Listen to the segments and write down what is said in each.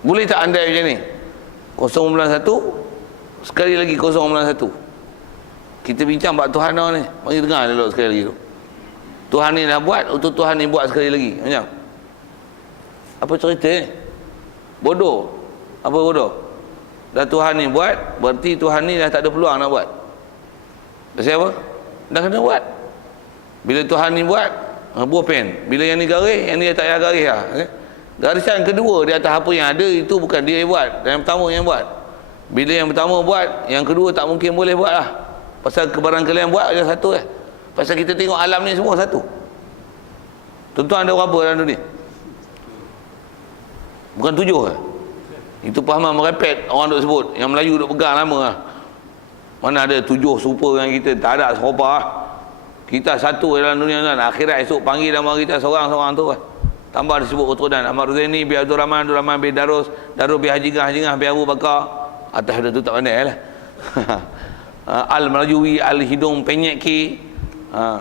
Boleh tak andai macam ni? 091 sekali lagi 091. Kita bincang bab Tuhan dah ni. Mari dengar dulu sekali lagi tu. Tuhan ni dah buat, untuk Tuhan ni buat sekali lagi. Macam apa cerita ni? Bodoh. Apa bodoh? Dah Tuhan ni buat, berarti Tuhan ni dah tak ada peluang nak buat. Pasal apa? Dah kena buat. Bila Tuhan ni buat, buah pen. Bila yang ni garis, yang ni tak payah garis lah. Okay? Garisan kedua di atas apa yang ada, itu bukan dia yang buat. Yang pertama yang buat. Bila yang pertama buat, yang kedua tak mungkin boleh buat lah. Pasal kebarangkalian buat ada satu lah. Pasal kita tengok alam ni semua satu. Tuan-tuan ada berapa dalam dunia? Bukan 7 lah. Itu pahaman merepet orang duk sebut. Yang Melayu duk pegang lama lah. Mana ada 7 super dengan kita. Tak ada serupa lah. Kita satu dalam dunia ni. Akhirat esok panggil nama kita seorang-seorang tu lah. Tambah disebut keturunan Ahmad Ruzaini bi Abdul Rahman, Abdul Rahman bi Darus, Darus bi Haji Gah bi Abu Bakar. Atas ada tu tak pandai lah. Al-Melajuwi, Al-Hidung Penyeki,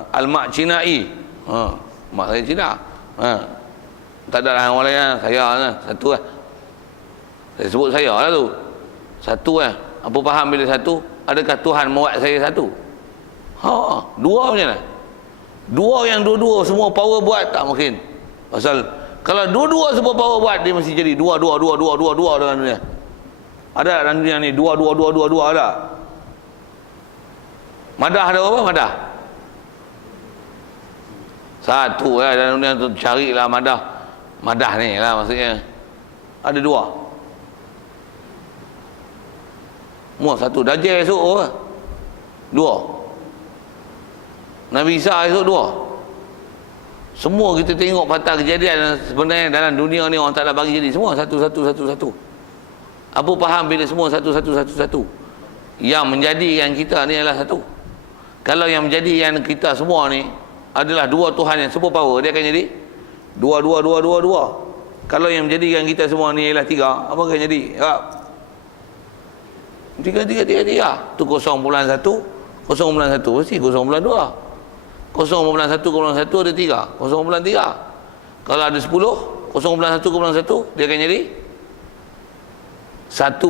Al-Mak Cinai. Mak saya Cina. Tak ada lah orang lain lah. Saya lah. Satu lah. Saya sebut saya lah tu. Satu lah. Apa faham bila satu? Adakah Tuhan buat saya satu? Dua macam mana? Dua yang dua-dua semua power buat, tak mungkin. Pasal kalau dua-dua semua power buat, dia mesti jadi dua dalam dunia. Ada dalam dunia ni dua ada. Madah ada berapa madah? Satu lah dalam dunia tu, carilah madah ni lah maksudnya. Ada dua. Semua satu. Dajjal esok apa? Dua. Nabi Isa esok dua. Semua kita tengok patah kejadian sebenarnya dalam dunia ni orang tak nak bagi jadi. Semua satu. Apa faham bila semua satu? Yang menjadikan kita ni adalah satu. Kalau yang menjadikan kita semua ni adalah dua Tuhan yang super power, dia akan jadi dua. Kalau yang menjadikan kita semua ni ialah tiga, apa akan jadi? Tiga. Tu 0.1, 0.1 mesti 0.2. 0.1 ada 3, 0.3. Kalau ada 10, 0.1 dia akan jadi 1.0.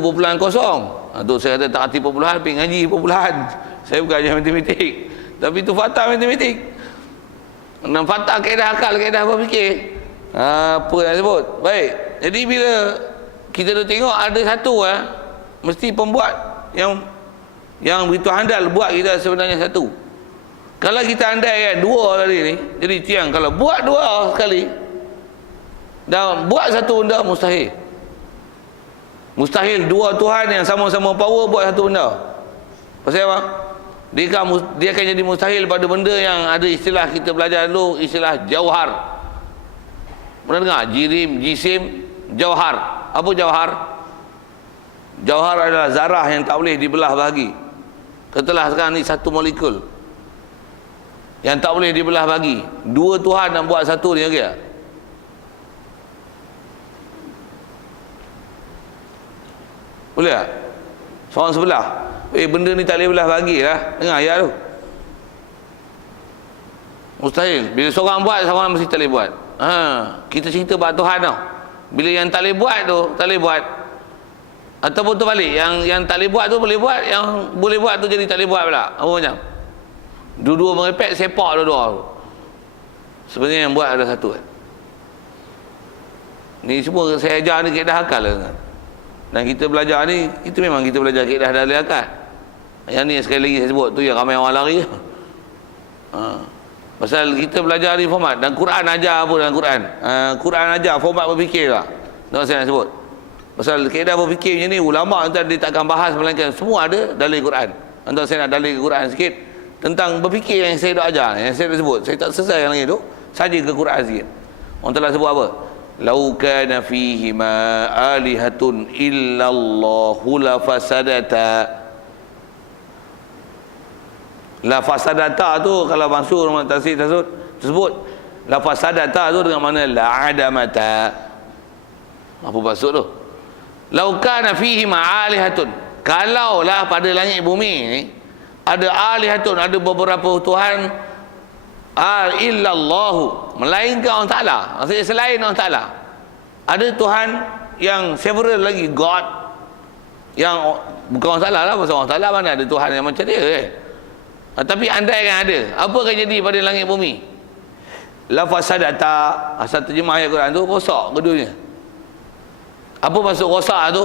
Tu saya kata tak arti perpuluhan, pergi ngaji perpuluhan. Saya bukan ajar matematik, tapi tu fakta matematik. Dan fakta kaedah akal, kaedah berfikir. Apa yang sebut? Baik. Jadi bila kita dah tengok ada satu mesti pembuat yang begitu handal buat kita sebenarnya satu. Kalau kita andai dua tadi ni, jadi tiang kalau buat dua sekali dan buat satu benda, mustahil. Mustahil dua Tuhan yang sama-sama power buat satu benda. Pasal apa? Dia akan jadi mustahil pada benda yang ada istilah kita belajar dulu, istilah jauhar. Pernah dengar? Jirim, jisim, jauhar. Apa jauhar? Jauhar adalah zarah yang tak boleh dibelah bahagi. Katalah sekarang ni satu molekul yang tak boleh dibelah bagi. Dua Tuhan nak buat satu ni, okey tak? Boleh tak? Seorang sebelah, benda ni tak boleh belah bagi lah. Dengar ayat tu. Mustahil. Bila seorang buat, seorang mesti tak boleh buat. Kita cerita bab Tuhan tau. Bila yang tak boleh buat tu, tak boleh buat. Ataupun tu balik, yang tak boleh buat tu boleh buat, yang boleh buat tu jadi tak boleh buat pula. Apa macam? Dua-dua merepek, sepak dua-dua. Sebenarnya yang buat ada satu. Ni semua saya ajar ni kaedah akal lah. Dan kita belajar ni, itu memang kita belajar kaedah dalil akal. Yang ni sekali lagi saya sebut tu yang ramai orang lari. Pasal kita belajar ni format. Dan Quran ajar apa dalam Quran? Quran ajar format berfikir lah. Tak saya nak sebut. Pasal kaedah berfikir macam ni, ulama' dia takkan bahas melainkan semua ada dalil Quran. Antara saya nak dalil Quran sikit tentang berfikir yang saya dah ajar, yang saya dah sebut. Saya tak selesai yang lagi tu, saja ke Quran sikit. Orang telah sebut apa? Lau kana fihi ma alihatun illallahu la fasadata. La fasadata tu kalau Mansur tafsir tersebut, la fasadata tu dengan mana la adamata. Apa maksud tu? Lau kana fihi ma alihatun, kalaulah pada langit bumi ni ada alihatun, ada beberapa Tuhan, illallahu, melainkan Allah Ta'ala, maksudnya selain Allah Ta'ala. Ada Tuhan yang several lagi God, yang bukan orang salah lah, pasal orang salah mana ada Tuhan yang macam dia tapi andai kan ada, apa akan jadi pada langit bumi? La fasadata, asal terjemah ayat Quran tu rosak keduanya. Apa maksud rosak tu?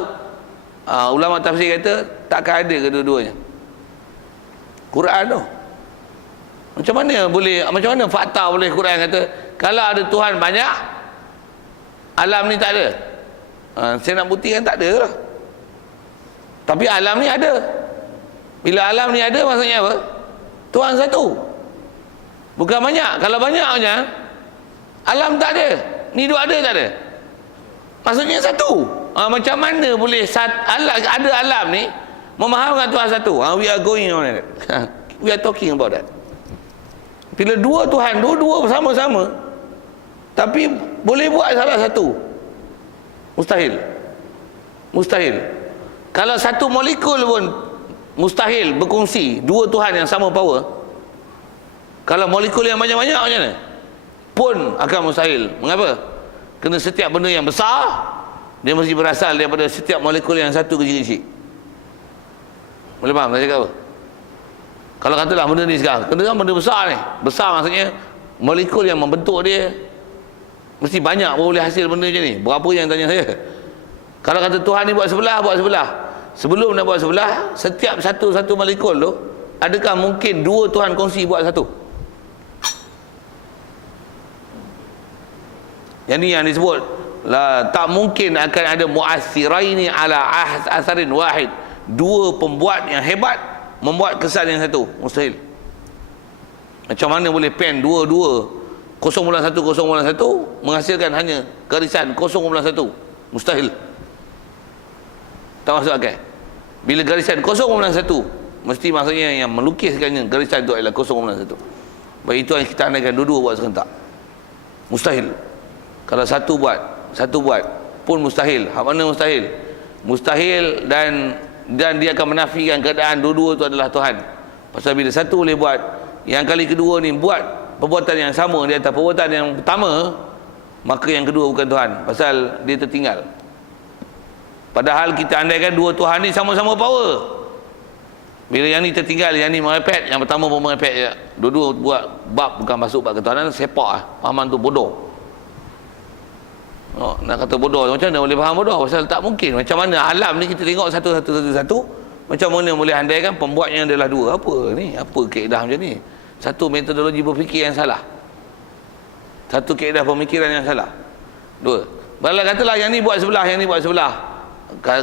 Ulama tafsir kata takkan ada kedua-duanya. Quran tu macam mana fakta boleh Quran kata kalau ada Tuhan banyak, alam ni tak ada? Saya nak buktikan tak ada lah. Tapi alam ni ada. Bila alam ni ada, maksudnya apa? Tuhan satu, bukan banyak. Kalau banyaknya, alam tak ada. Ni dua ada tak ada? Maksudnya satu. Macam mana boleh ada alam ni memahamkan Tuhan satu? We are going on that. We are talking about that. Bila dua Tuhan, dua bersama-sama, tapi boleh buat salah satu, mustahil. Mustahil. Kalau satu molekul pun mustahil berkongsi dua Tuhan yang sama power. Kalau molekul yang banyak-banyak macam mana? Pun akan mustahil. Mengapa? Kerana setiap benda yang besar, dia mesti berasal daripada setiap molekul yang satu kecil-kecil. Boleh faham saya cakap apa? Kalau katalah benda ni sekarang, kena kan benda besar ni. Besar maksudnya molekul yang membentuk dia mesti banyak baru boleh hasil benda macam ni. Berapa yang tanya saya? Kalau kata Tuhan ni buat sebelah, buat sebelah. Sebelum nak buat sebelah, setiap satu molekul tu, adakah mungkin dua Tuhan kongsi buat satu? Yang ni yang disebut tak mungkin akan ada mu'assiraini ala asarin wahid. Dua pembuat yang hebat membuat kesan yang satu, mustahil. Macam mana boleh pen dua-dua 0.1 menghasilkan hanya garisan 0.1? Mustahil. Tak masuk akal. Bila garisan 0.1, mesti maksudnya yang melukiskannya garisan itu adalah 0.1. Baik, itu yang kita andaikan dua-dua buat serentak. Mustahil. Kalau satu buat pun mustahil. Hak mana mustahil? Mustahil, dan dia akan menafikan keadaan dua-dua itu adalah Tuhan. Pasal bila satu boleh buat, yang kali kedua ni buat perbuatan yang sama di atas perbuatan yang pertama, maka yang kedua bukan Tuhan, pasal dia tertinggal. Padahal kita andaikan dua Tuhan ni sama-sama power. Bila yang ni tertinggal, yang ni merepek, yang pertama pun merepek je. Dua-dua buat bab bukan masuk bab ketuhanan, sepak lah. Pahaman tu bodoh. Nak kata bodoh, macam mana boleh faham bodoh? Pasal tak mungkin. Macam mana alam ni kita tengok satu, macam mana boleh andaikan pembuatnya adalah dua? Apa ni? Apa kaedah macam ni? Satu metodologi berfikir yang salah, satu kaedah pemikiran yang salah. Dua. Kalau katalah yang ni buat sebelah, yang ni buat sebelah,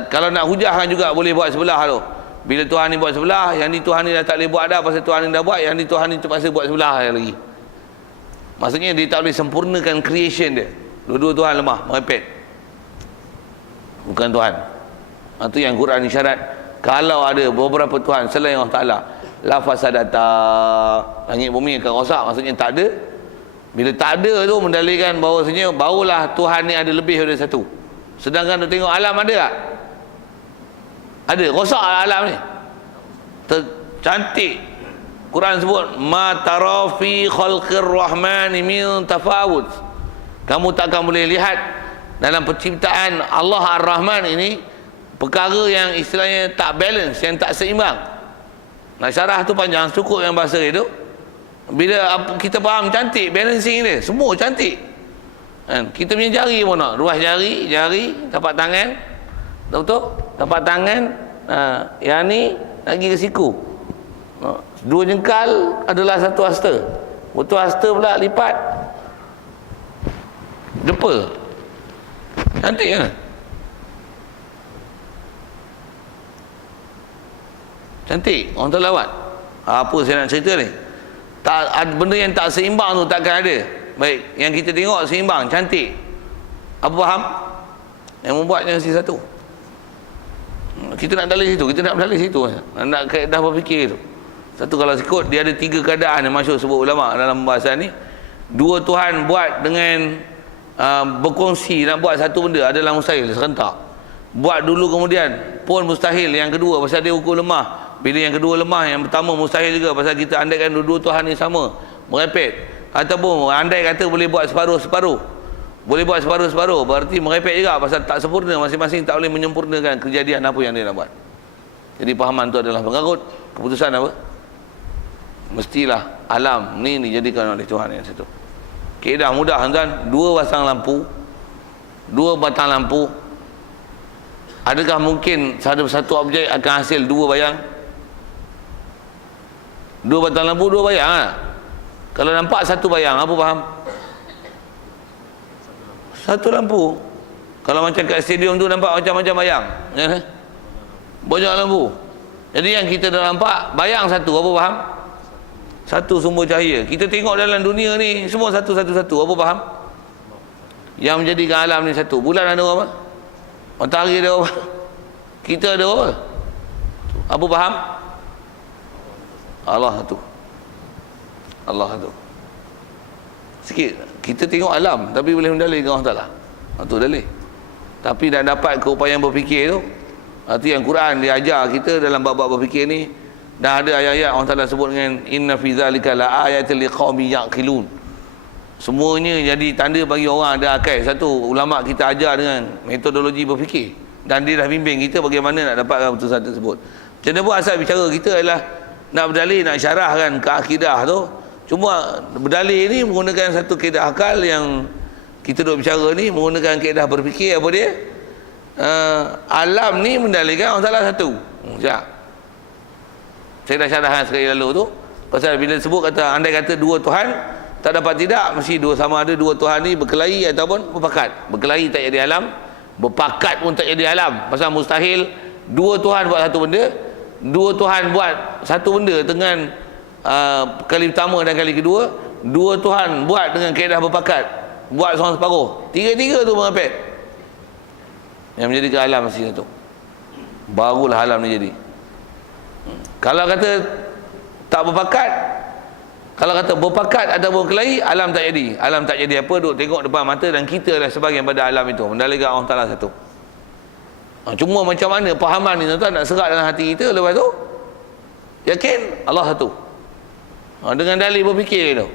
kalau nak hujahkan juga boleh buat sebelah tu. Bila Tuhan ni buat sebelah, yang ni Tuhan ni dah tak boleh buat dah, pasal Tuhan ni dah buat, yang ni Tuhan ni terpaksa buat sebelah lagi. Maksudnya dia tak boleh sempurnakan creation dia. Dua-dua Tuhan lemah, merepek, bukan Tuhan. Itu yang Quran isyarat. Kalau ada beberapa Tuhan selain Allah Ta'ala, la fasadata, langit bumi akan rosak. Maksudnya tak ada. Bila tak ada tu mendalilkan bahawasanya barulah Tuhan ni ada lebih daripada satu. Sedangkan tu tengok alam ada tak? Ada. Rosak alam ni, cantik. Quran sebut ma tara fi khalqir rahmani min tafawut. Kamu takkan boleh lihat dalam penciptaan Allah Ar-Rahman ini perkara yang istilahnya tak balance, yang tak seimbang. Nak syarah tu panjang, cukup yang bahasa itu. Bila kita faham cantik balancing dia, semua cantik. Kita punya jari pun nak ruas jari, tapak tangan, betul? Tapak tangan, yang ni lagi ke siku. Dua jengkal adalah satu hasta. Betul hasta pula lipat. Depa. Cantik kan? Cantik. Orang terlawat. Apa saya nak cerita ni? Benda yang tak seimbang tu takkan ada. Baik, yang kita tengok seimbang, cantik. Apa faham? Yang membuatnya mesti satu. Kita nak dalih situ, kita nak dalih situ. Nak kaedah berfikir tu. Satu, kalau ikut, dia ada tiga keadaan yang masyhur sebut ulama dalam pembahasan ni. Dua Tuhan buat dengan berkongsi nak buat satu benda adalah mustahil, serentak. Buat dulu kemudian pun mustahil. Yang kedua pasal dia hukum lemah. Bila yang kedua lemah, yang pertama mustahil juga pasal kita andaikan dua-dua Tuhan ni sama, merepek. Ataupun andai kata boleh buat separuh-separuh, Boleh buat separuh-separuh, berarti merepek juga pasal tak sempurna, masing-masing tak boleh menyempurnakan kejadian apa yang dia nak buat. Jadi pahaman tu adalah pengarut keputusan apa? Mestilah alam ni dijadikan oleh Tuhan yang satu. Kaedah mudah tuan, dua pasang lampu, dua batang lampu, adakah mungkin satu objek akan hasil dua bayang? Dua batang lampu, dua bayang lah. Kalau nampak satu bayang, apa faham? Satu lampu. Kalau macam kat stadium tu nampak macam-macam bayang, ya? Banyak lampu. Jadi yang kita dah nampak bayang satu, apa faham? Satu sumber cahaya. Kita tengok dalam dunia ni semua satu-satu, apa faham? Yang menjadikan alam ni satu. Bulan ada apa? Matahari ada apa? Kita ada apa? Apa faham? Allah satu. Allah satu. Sikit kita tengok alam tapi boleh mendalil dengan Allah Taala. Itu dalil. Tapi nak dapat keupayaan berfikir tu, arti yang Quran dia ajar kita dalam bab-bab berfikir ni, dah ada ayat-ayat Allah Taala sebut dengan inna fi zalika la ayatil liqaumin yaqilun. Semuanya jadi tanda bagi orang ada akal. Satu, ulama kita ajar dengan metodologi berfikir dan dia dah bimbing kita bagaimana nak dapatkan keputusan tersebut. Macam mana pun asal bicara kita adalah nak berdalil, nak syarahkan ke akidah tu. Cuma berdalil ni menggunakan satu kaedah akal yang kita duk bicara ni, menggunakan kaedah berfikir apa dia? Alam ni mendalilkan Allah Taala satu. Sekejap. Saya dah syarahkan sekali lalu tu. Pasal bila sebut kata, andai kata dua Tuhan, tak dapat tidak, mesti dua sama ada dua Tuhan ni berkelahi ataupun berpakat. Berkelahi tak jadi alam, berpakat pun tak jadi alam. Pasal mustahil dua Tuhan buat satu benda, dua Tuhan buat satu benda dengan kali pertama dan kali kedua, dua Tuhan buat dengan kaedah berpakat, buat seorang separuh, tiga-tiga tu merepek. Yang menjadikan alam mesti satu. Barulah alam ni jadi. Kalau kata tak berpakat, kalau kata berpakat ataupun kelahi, alam tak jadi. Alam tak jadi apa? Duk tengok depan mata dan kita adalah sebahagian pada alam itu. Mendalilkan Allah Taala satu. Cuma macam mana pahaman ni tuan-tuan nak serat dalam hati kita, lepas tu yakin Allah satu. Dengan dalil berfikir tu.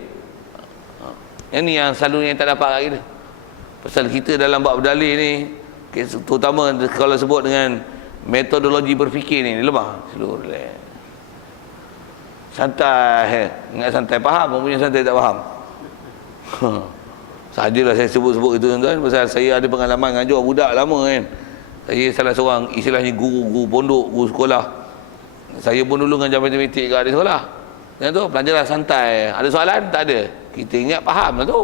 Yang ni yang selalunya tak dapat kat kita. Pasal kita dalam bab berdalil ni, terutama kalau sebut dengan metodologi berfikir ni lemah. Seluruh santai, ingat santai faham, punya santai tak faham. Sajalah saya sebut-sebut itu tuan-tuan, pasal saya ada pengalaman ngajar budak lama kan. Saya salah seorang istilahnya guru pondok, guru sekolah. Saya pun dulu ngajar matematik kat di sekolah. Yang tu pelajaran santai. Ada soalan? Tak ada. Kita ingat faham lah tu.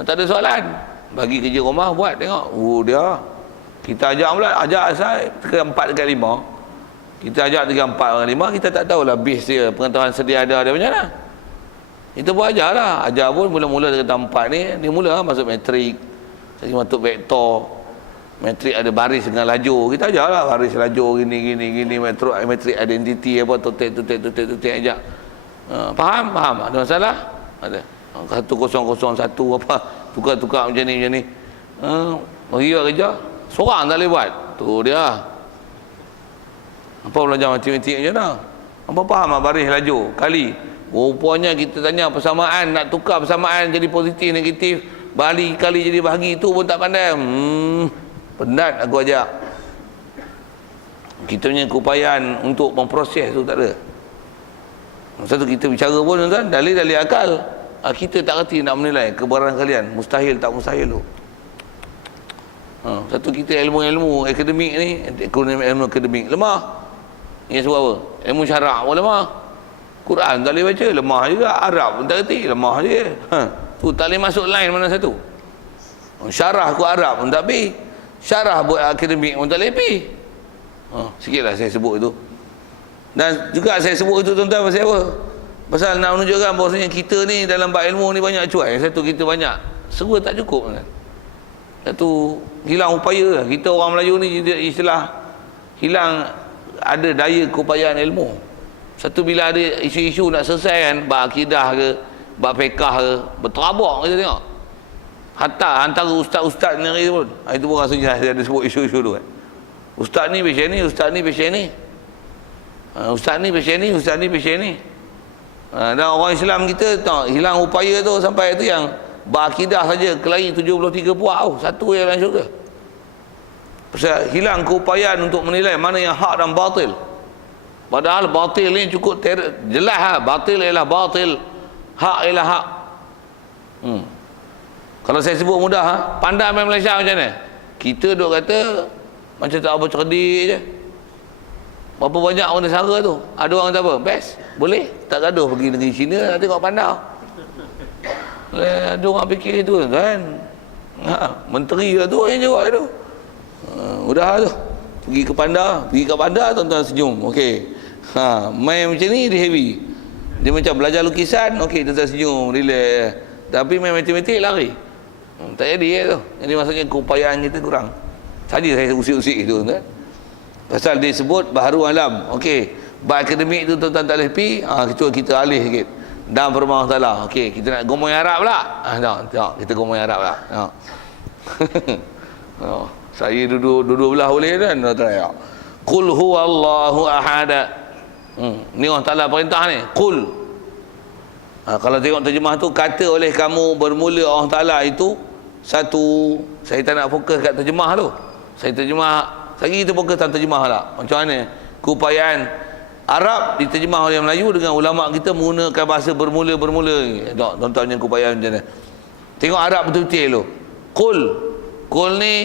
Tak ada soalan. Bagi kerja rumah buat, tengok. Oh dia. Kita ajak pula, ajak asal 4 dekat 5. Kita ajak 3, 4, 5, kita tak tahulah base dia, pengetahuan sedia ada dia macam mana. Kita pun ajar lah. Ajar pun mula-mula dekat 4 ni, dia mula masuk matrik. Saya masuk vektor. Matrik ada baris dengan lajur. Kita ajar lah baris lajur gini matrik identiti apa, tutek ajak. Faham? Ada masalah? Ada. 1001 apa, tukar-tukar macam ni. Bagi buat kerja, seorang tak boleh buat. Tu dia. Apa belajar matematik macam mana? Apa faham baris lajur? Kali. Rupanya kita tanya persamaan, nak tukar persamaan jadi positif, negatif, balik kali jadi bahagi, tu pun tak pandai. Penat aku ajak. Kita punya keupayaan untuk memproses tu tak ada. Masa tu kita bicara pun tuan, dalil-dalil akal. Kita tak reti nak menilai kebenaran kalian. Mustahil tak mustahil tu. Satu kita ilmu-ilmu akademik ni, ilmu akademik lemah. Ini sebab apa? Ilmu syarak pun lemah. Quran tak boleh baca, lemah juga. Arab pun tak reti, lemah je. Tu tak boleh masuk line mana satu. Syarah ku Arab pun tak pergi. Syarah buat akademik pun tak boleh pergi. Sikitlah saya sebut itu. Dan juga saya sebut itu tuan-tuan pasal apa? Pasal nak menunjukkan bahawasanya kita ni dalam bab ilmu ni banyak cuai. Satu kita banyak, semua tak cukup kan. Satu hilang upaya. Kita orang Melayu ni istilah hilang ada daya keupayaan ilmu. Satu bila ada isu-isu nak selesai kan, bab akidah ke, bab fiqah ke, berterabak kita tengok. Hatta antara ustaz-ustaz ni pun. Itu pun rasanya saya ada sebut isu-isu tu kan. Ustaz ni pasal ni, ustaz ni pasal ni. Ustaz ni pasal ni, ustaz ni pasal ni. Dan orang Islam kita tak hilang upaya tu sampai tu yang Berakidah saja kelahi 73 puak tu, satu yang dalam syurga. Pasal hilang keupayaan untuk menilai mana yang hak dan batil. Padahal batil ni cukup jelas lah. Batil ialah batil, hak ialah hak. Kalau saya sebut mudah ha? Pandai main Malaysia macam mana? Kita duk kata macam tak apa, cerdik je. Berapa banyak orang sara tu? Ada orang kata apa? Best, boleh tak gaduh pergi negeri China, nak tengok pandai. Ada orang fikir tu kan, menteri lah tu yang jawab tu. Udah tu pergi ke bandar tuan-tuan senyum, okey. Main macam ni dia heavy, dia macam belajar lukisan, okey tuan-tuan senyum, relax. Tapi main matematik lari, tak jadi tu. Jadi maksudnya keupayaan kita kurang saja. Saya usik-usik tu kan, pasal dia sebut baharu alam. Okey, bab akademik tu tuan-tuan tak boleh pergi, kita alih sikit dan firman Allah Taala. Okey, kita nak gomoi Arab pula. Tak, kita gomoi Arab pula. Saya duduk belah boleh kan? Tak. Qul huwallahu ahad. Ni Allah Taala perintah ni. Qul. Kalau tengok terjemah tu, kata oleh kamu bermula Allah Taala itu satu. Saya tak nak fokus kat terjemah tu. Saya terjemah, lagi kita fokus dalam terjemah lah. Macam mana keupayaan Arab diterjemah oleh Melayu dengan ulama kita menggunakan bahasa bermula ni. Tuan-tuan yang keupayaan macam mana. Tengok Arab betul-betul tu. Qul ni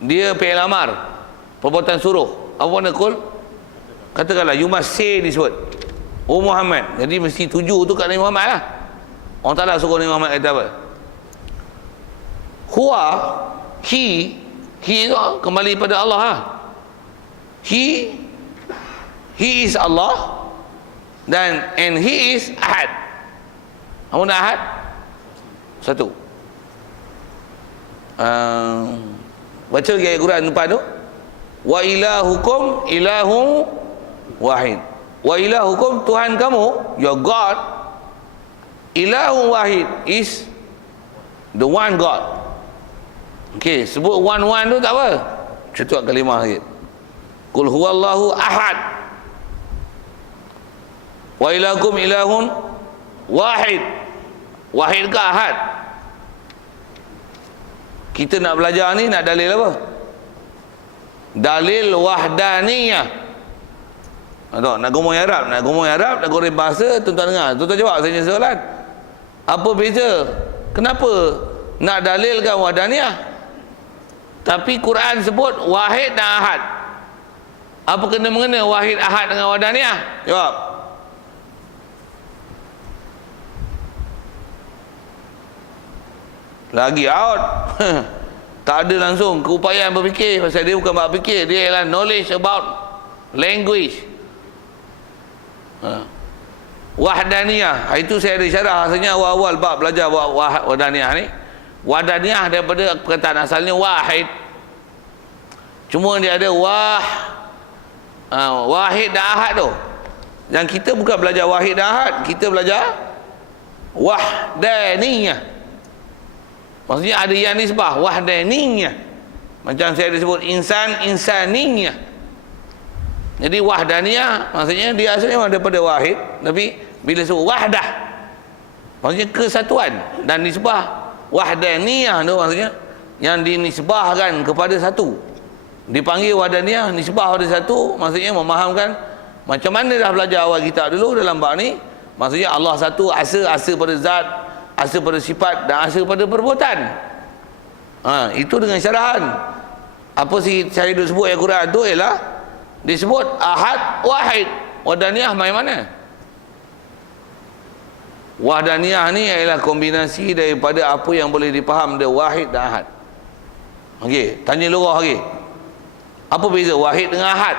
dia fi'il amar, perbuatan suruh. Apa makna qul? Katakanlah you must say disebut, oh Muhammad. Jadi mesti tuju tu kat Nabi Muhammad lah. Allah Ta'ala suruh Nabi Muhammad kata apa? Huwa, he tu kembali pada Allah lah. He is Allah, and he is ahad. Apa nak ahad? Satu. Baca lagi ayat Quran depan tu. Wa ilahukum ilahun wahid. Wa ilahukum, Tuhan kamu, your God, ilahun wahid, is the one God. Okey, sebut one tu tak apa. Cetuk kalimah sikit. Qul huwallahu ahad. Wa ilahukum ilahun wahid. Wahid ke ahad? Kita nak belajar ni nak dalil apa? Dalil wahdaniyah. Nak gomoi Arab, nak gomoi bahasa, tuan-tuan dengar. Tuan-tuan jawab saya soalan. Apa beza? Kenapa nak dalilkan wahdaniyah tapi Quran sebut wahid dan ahad? Apa kena-mengena wahid ahad dengan wahdaniyah? Jawab. Lagi out. Tak ada langsung keupayaan berfikir. Pasal dia bukan bab fikir, dia ialah knowledge about language. Wahdaniyah, itu saya ada syarah. Rasanya awal-awal bab belajar wahdaniyah ni. Wahdaniyah daripada perkataan asalnya wahid, cuma dia ada wahid dan ahad tu. Yang kita bukan belajar wahid dan ahad, kita belajar wahdaniyah. Maksudnya ada yang nisbah, wahdaniyah. Macam saya disebut insaniyah. Jadi wahdaniyah maksudnya dia asalnya daripada wahid, tapi bila sebut wahdah maksudnya kesatuan, dan nisbah wahdaniyah tu maksudnya yang dinisbahkan kepada satu. Dipanggil wahdaniyah, nisbah pada satu, maksudnya memahamkan macam mana dah belajar awal kitab dulu dalam bab ni. Maksudnya Allah satu, asa pada zat, asa pada sifat, dan asa pada perbuatan. Itu dengan syarahan. Apa sih saya duk sebut ayat Quran tu ialah disebut ahad wahid. Wahdaniyah main mana? Wahdaniyah ni ialah kombinasi daripada apa yang boleh dipaham dari wahid dan ahad. Okey, tanya lurah lagi. Apa beza wahid dengan ahad?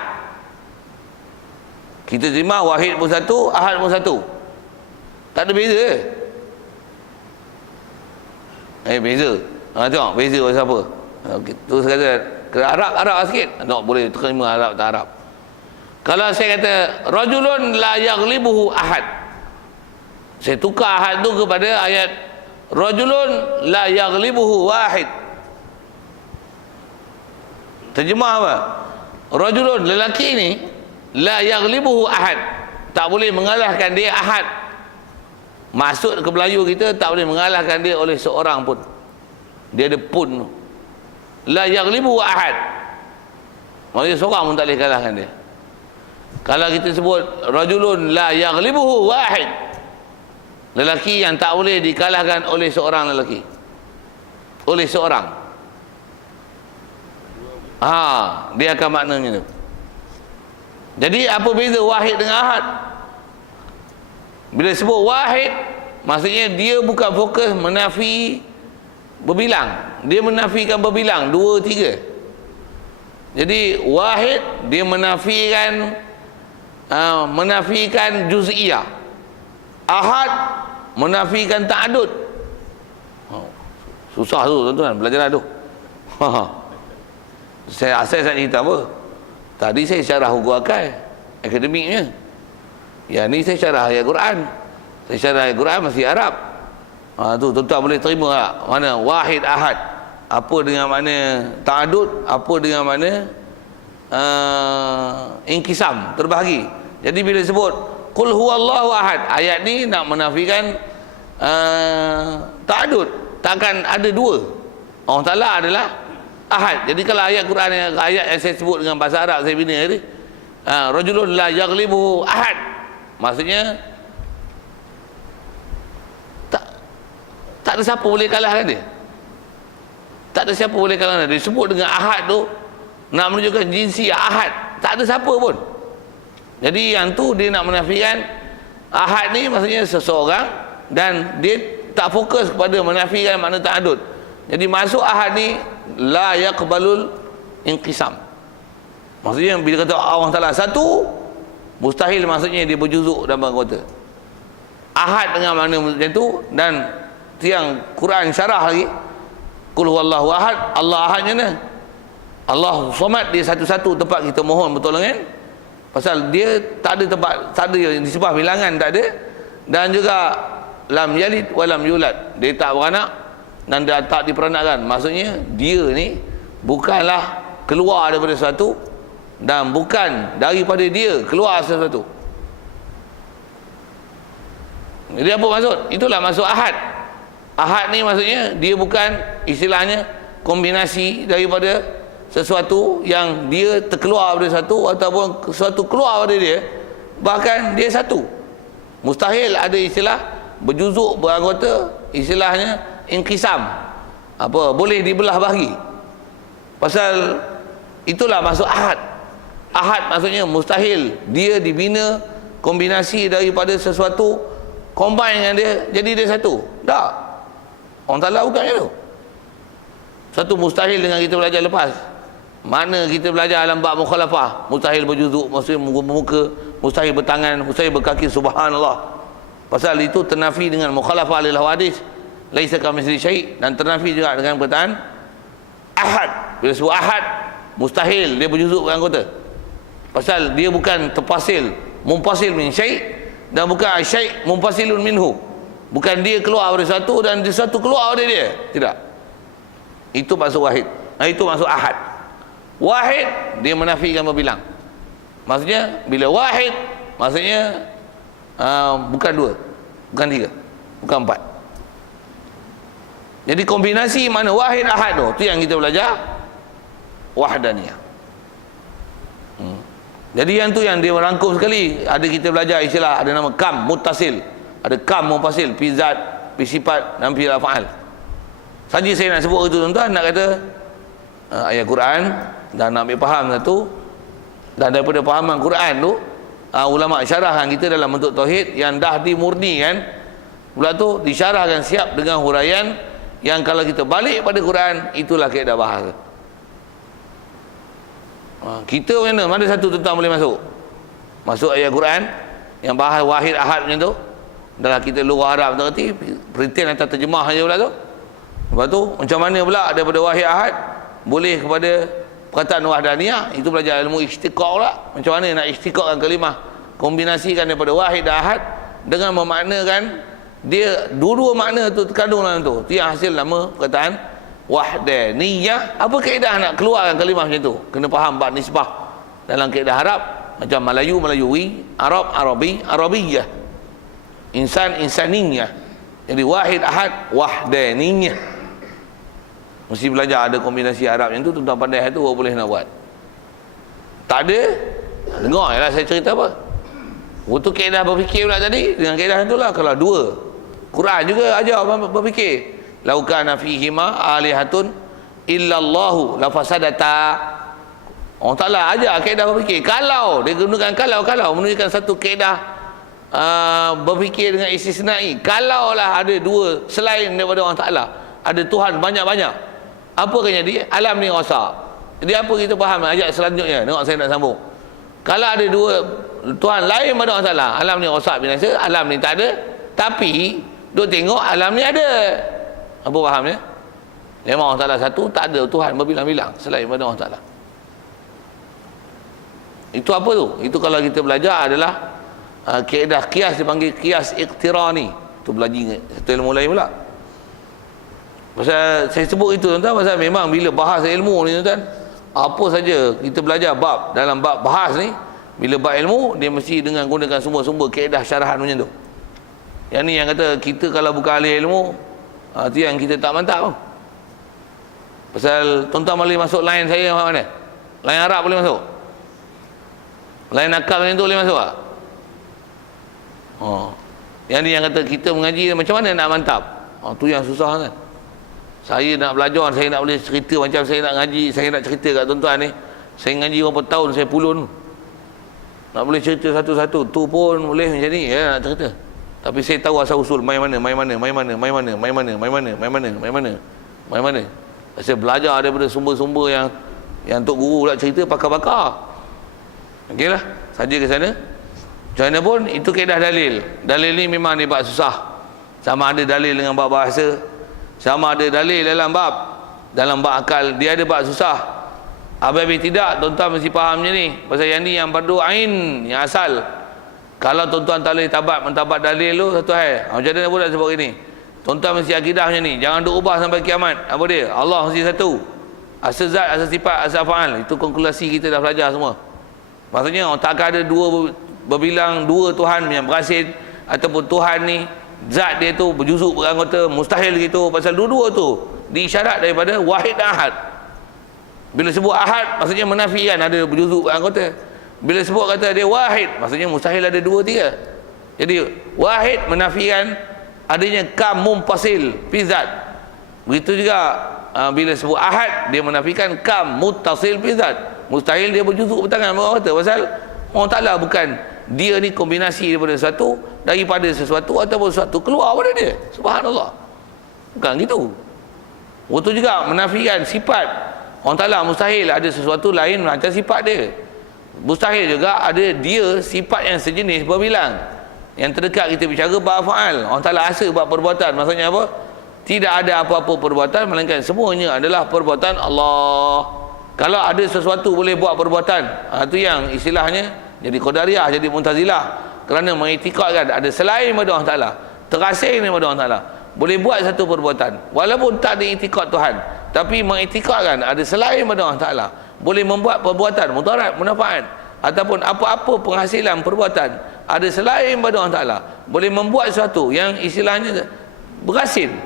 Kita terima wahid pun satu, ahad pun satu. Tak ada beza. Beza. Tengok beza pasal apa. Tu saya kata Arab sikit. Tak boleh terima Arab tak Arab. Kalau saya kata rajulun la yaghlibuhu ahad, saya tukar ahad tu kepada ayat rajulun la yaghlibuhu wahid. Terjemah apa? Rajulun, lelaki ni, la yaghlibuhu ahad, tak boleh mengalahkan dia ahad. Maksud ke Melayu kita tak boleh mengalahkan dia oleh seorang pun. Dia ada pun. La yaghlibu ahad. Maksudnya seorang pun tak boleh kalahkan dia. Kalau kita sebut rajulun la yaghlibuhu wahid, lelaki yang tak boleh dikalahkan oleh seorang lelaki, oleh seorang. Dia akan maknanya tu. Jadi apa beza wahid dengan ahad? Bila sebut wahid, maksudnya dia bukan fokus menafi berbilang, dia menafikan berbilang 2, 3. Jadi wahid dia menafikan juz'iyah. Ahad menafikan ta'adud. Susah tu tuan-tuan, belajar tu. Saya cerita apa? Tadi saya syarah hukum akal akademiknya. Yang ni saya syarah ayat Quran. Saya syarah ayat Quran masih Arab. Tu tuan-tuan boleh terima tak? Mana wahid ahad, apa dengan mana ta'adud, apa dengan mana inkisam, terbahagi. Jadi bila sebut qul huwallahu ahad, ayat ni nak menafikan ta'adud. Takkan ada dua. Allah Ta'ala adalah ahad. Jadi kalau ayat Quran, ayat yang saya sebut dengan bahasa Arab saya bina tadi, rajulun la yaghlibuhu ahad, maksudnya tak ada siapa boleh kalahkan dia. Tak ada siapa boleh kalahkan dia. Disebut dengan ahad tu nak menunjukkan jinsi ahad, tak ada siapa pun. Jadi yang tu dia nak menafikan ahad ni, maksudnya seseorang, dan dia tak fokus kepada menafikan makna ta'adud. Jadi masuk ahad ni la yaqbalul inqisam. Maksudnya bila kata Allah Ta'ala satu, mustahil maksudnya dia berjuzuk dan berkata. Ahad dengan makna macam tu. Dan tiang Quran syarah lagi, qul huwallahu ahad, Allah ahadnya ni, Allah Samad, dia satu-satu tempat kita mohon pertolongan. Pasal dia tak ada tempat, tak ada disebab bilangan, tak ada. Dan juga lam yalid wa lam yulad, dia tak beranak dan dia tak diperanakkan. Maksudnya dia ni bukanlah keluar daripada sesuatu, dan bukan daripada dia keluar sesuatu. Jadi apa maksud? Itulah maksud ahad. Ahad ni maksudnya dia bukan istilahnya kombinasi daripada sesuatu yang dia terkeluar daripada satu, ataupun sesuatu keluar daripada dia, bahkan dia satu. Mustahil ada istilah berjuzuk, beranggota, istilahnya inqisam, apa boleh dibelah bahagi. Pasal itulah maksud ahad. Ahad maksudnya mustahil dia dibina kombinasi daripada sesuatu, combine dengan dia jadi dia satu. Tak. Allah Ta'ala bukan macam tu. Satu mustahil dengan kita belajar lepas. Mana kita belajar alam bab mukhalafah, mustahil berjuzuk, maksudnya bermuka, mustahil bertangan, mustahil berkaki, subhanallah. Pasal itu ternafi dengan mukhalafah lil hawadis, laisa kamitslihi syai', dan ternafi juga dengan perkataan ahad. Bila sebut ahad, mustahil dia berjuzuk beranggota. Pasal dia bukan terpasil, mumpasil min syai', dan bukan syai' mumpasilun minhu. Bukan dia keluar dari satu dan dia satu keluar dari dia. Tidak. Itu maksud wahid. Itu maksud ahad. Wahid dia menafikan berbilang. Maksudnya bila wahid, maksudnya bukan dua, bukan tiga, bukan empat. Jadi kombinasi mana wahid ahad tu yang kita belajar wahdaniyah. Jadi yang tu yang dia merangkum sekali. Ada kita belajar istilah, ada nama kam muttasil, ada kam mufasil, fi zat, fi sifat, dan fi af'al. Saja saya nak sebut itu tuan-tuan, nak kata ayat Quran dan nak ambil faham satu. Dan daripada fahaman Quran tu, ulama syarahkan kita dalam bentuk tauhid yang dah dimurnikan, pula tu disyarahkan siap dengan huraian yang kalau kita balik pada Quran, itulah kaedah bahasa. Kita mana satu tuan-tuan boleh masuk ayat Quran yang bahas wahid ahad macam tu. Dalam kita luar Arab tu erti perhentian atau terjemah aja pula tu. Lepas tu macam mana pula daripada wahid ahad boleh kepada perkataan wahdaniyah, itu belajar ilmu istiqaq pula. Macam mana nak istiqaqkan kalimah, kombinasikan daripada wahid dan ahad dengan memaknakan dia dua-dua makna tu terkandung dalam tu. Itu yang hasil nama perkataan wahdaniyah. Apa kaedah nak keluarkan kalimah macam tu? Kena faham bab nisbah dalam kaedah Arab. Macam Melayu, Melayui, Arab, Arabi, Arabiyah. Insan, insaniyah. Jadi wahid, ahad, wahdaniyah. Mesti belajar ada kombinasi Arab yang tu, tuan-tuan pandai tu baru boleh nak buat. Tak ada, dengar je lah saya cerita apa. Waktu kaedah berfikir pula tadi, dengan kaedah tu lah, kalau dua Quran juga ajar berfikir, laukana fihima alihatun illallahu lafasadata. Allah Ta'ala ajar kaedah berfikir. Kalau dia gunakan kalau menunjukkan satu kaedah berfikir dengan istisnai. Kalau lah ada dua selain daripada Allah Ta'ala, ada Tuhan banyak-banyak, apa akan jadi? Alam ni rosak. Jadi apa kita faham ayat selanjutnya? Tengok saya nak sambung. Kalau ada dua Tuhan lain pada Allah Ta'ala, alam ni rosak binasa, alam ni tak ada. Tapi duk tengok alam ni ada. Apa fahamnya? Memang Allah Ta'ala satu, tak ada Tuhan berbilang-bilang selain pada Allah Ta'ala. Itu apa tu? Itu kalau kita belajar adalah kaedah qiyas, dipanggil qiyas iqtirani. Itu belajar satu ilmu lain pula. Pasal saya sebut itu tuan-tuan, pasal memang bila bahas ilmu ni tuan-tuan, apa saja kita belajar bab, dalam bab bahas ni, bila bab ilmu dia mesti dengan gunakan sumber-sumber kaedah syarahan macam tu. Yang ni yang kata kita kalau bukan ahli ilmu, tu yang kita tak mantap pun. Pasal tuan-tuan boleh masuk line saya mana? Line Arab boleh masuk? Line akal macam tu boleh masuk tak? Yang ni yang kata kita mengaji macam mana nak mantap? Tu yang susah kan. Saya nak belajar, saya nak boleh cerita macam saya nak ngaji, saya nak cerita kat tuan-tuan ni. Saya ngaji berapa tahun saya pulun. Nak boleh cerita satu-satu, tu pun boleh macam ni ya nak cerita. Tapi saya tahu asal usul main mana. Saya belajar daripada sumber-sumber yang Tok Guru pula cerita pakar-pakar. Okeylah, saja ke sana. Macam mana pun itu kaedah dalil. Dalil ni memang ni bab susah. Sama ada dalil dengan bab bahasa, sama ada dalil dalam bab akal, dia ada bab susah. Apabila tidak, tuan-tuan mesti faham macam ni. Pasal yang ni yang fardu ain, yang asal. Kalau tuan-tuan tak boleh mentabat dalil tu satu hal. Macam mana pun nak sebut ini. Tuan-tuan mesti akidah macam ni. Jangan duk ubah sampai kiamat. Apa dia? Allah mesti satu. Asal zat, asal sifat, asal fa'al. Itu konkludasi kita dah belajar semua. Maksudnya tak akan ada berbilang dua Tuhan yang berasin, ataupun Tuhan ni zat dia tu berjuzuk beranggota, mustahil gitu. Pasal dua-dua tu diisyarat daripada wahid dan ahad. Bila sebut ahad maksudnya menafikan ada berjuzuk beranggota. Bila sebut kata dia wahid maksudnya mustahil ada dua tiga. Jadi wahid menafikan adanya kam mumpasil fi zat. Begitu juga bila sebut ahad dia menafikan kam muttasil fi zat. Mustahil dia berjuzuk bertangan beranggota. Pasal Allah Ta'ala bukan dia ni kombinasi daripada sesuatu ataupun sesuatu keluar pada dia. Subhanallah. Bukan gitu. Waktu juga menafikan sifat Allah Ta'ala, mustahil ada sesuatu lain macam sifat dia. Mustahil juga ada dia sifat yang sejenis berbilang. Yang terdekat kita bicara bab fa'al. Allah Ta'ala asa bab perbuatan. Maksudnya apa? Tidak ada apa-apa perbuatan melainkan semuanya adalah perbuatan Allah. Kalau ada sesuatu boleh buat perbuatan, itu yang istilahnya jadi Qadariyah, jadi Mu'tazilah. Kerana mengiktikadkan ada selain pada Allah Ta'ala, terasing daripada Allah Ta'ala, boleh buat satu perbuatan walaupun tak ada iktikad Tuhan, tapi mengiktikadkan ada selain pada Allah Ta'ala, boleh membuat perbuatan mudarat, munafaat, ataupun apa-apa penghasilan perbuatan ada selain pada Allah Ta'ala, boleh membuat sesuatu yang istilahnya berasin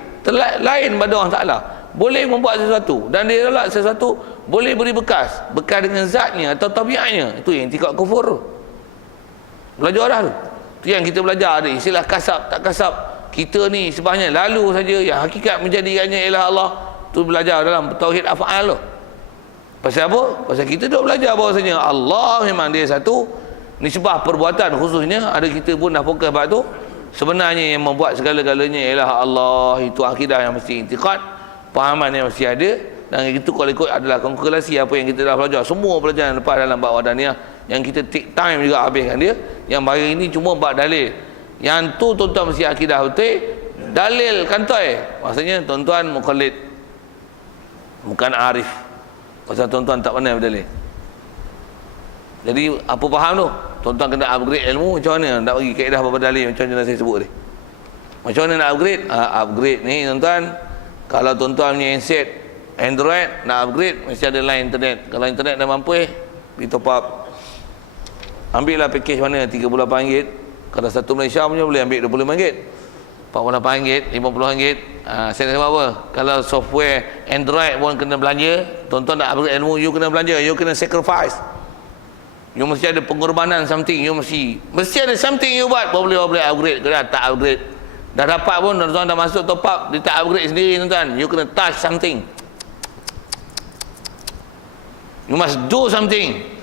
lain pada Allah Ta'ala, boleh membuat sesuatu, dan dia tolak sesuatu boleh beri bekas dengan zatnya atau tabiatnya. Itu yang iktikad kufur. Belajar dah tu. Itu yang kita belajar ada istilah kasab tak kasab. Kita ni sebenarnya lalu saja yang hakikat menjadikannya ialah Allah. Tu belajar dalam tauhid af'al tu. Pasal apa? Pasal kita dah belajar bahawasanya Allah memang dia satu. Nisbah perbuatan khususnya ada kita pun dah fokus bab tu. Sebenarnya yang membuat segala-galanya ialah Allah. Itu akidah yang mesti iktikad, pahaman yang mesti ada. Dan itu kalau ikut adalah konkludasi apa yang kita dah belajar. Semua pelajaran lepas dalam bab wadaniyah yang kita take time juga habiskan dia. Yang hari ini cuma bab dalil. Yang tu tuan-tuan mesti akidah betul. Dalil kantoi. Maksudnya tuan-tuan muqallid, bukan arif. Pasal tuan-tuan tak pandai berdalil. Jadi apa faham tu? Tuan-tuan kena upgrade ilmu. Macam mana nak bagi kaedah bab dalil macam mana saya sebut tadi? Macam mana nak upgrade? Upgrade ni tuan-tuan, kalau tuan-tuan punya handset Android nak upgrade mesti ada line internet. Kalau internet dah mampu pergi top up. Ambil lah package mana RM38, Kalau satu Malaysia punya boleh ambil RM25, RM48, RM50. Saya nak sebab apa? Kalau software Android pun kena belanja, tuan-tuan nak upgrade ilmu, you kena belanja, you kena sacrifice. You mesti ada pengorbanan something, you mesti ada something you buat, boleh upgrade ke dah, tak upgrade. Dah dapat pun, tuan-tuan dah masuk top up, dia tak upgrade sendiri tuan-tuan. You kena touch something. You must do something.